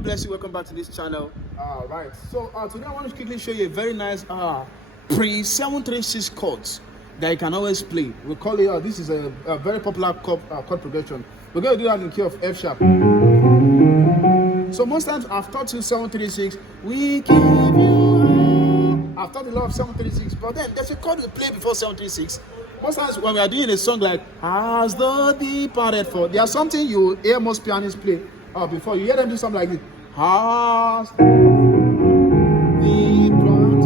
God bless you. Welcome back to this channel. Right. So today I want to quickly show you a very nice pre-736 chords that you can always play. We call it. This is a very popular chord progression. We're going to do that in key of F sharp. So most times I've taught you 736. We give you. I've taught a lot of 736, but then there's a chord we play before 736. Most times when we are doing a song like As the Departed For, there's something you hear most pianists play before. You hear them do something like this. As the Departed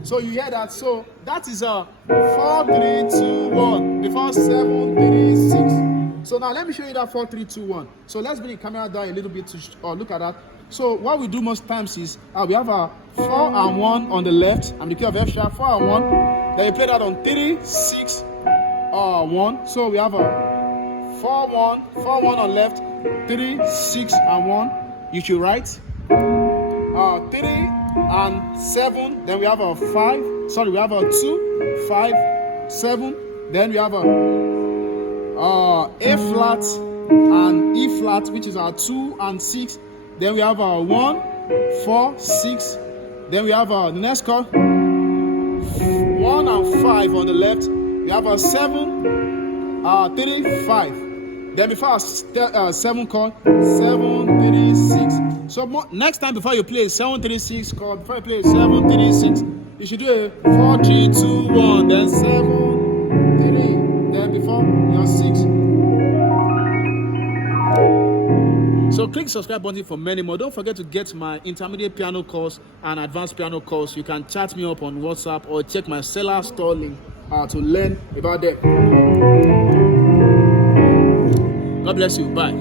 For. So you hear that. So that is a 4, 3, 2, 1 before 7, 3, 6. So now let me show you that 4, 3, 2, 1. So let's bring the camera down a little bit to look at that. So what we do most times is we have a 4 and 1 on the left, and the key of F sharp, 4 and 1. Then you play that on 3, 6, 1. So we have a 4, 1, 4, 1 on left, 3, 6, and 1. You should write 3 and 7. Then we have a 5. Sorry, we have a 2, 5, 7. Then we have a A flat and E flat, which is our 2 and 6. Then we have a 1, 4, 6. Then we have the next chord 1 and 5 on the left. We have a 7, 3, 5. Then before our 7 chord 7, 3, 6. So next time before you play 7, 3, 6 chord, before you play 7, 3, 6, you should do a 4, 3, 2, 1. Then 7, 3. Then before your 6. So click subscribe button for many more. Don't forget to get my intermediate piano course and advanced piano course. You can chat me up on WhatsApp or check my seller store link to learn about them. God bless you. Bye.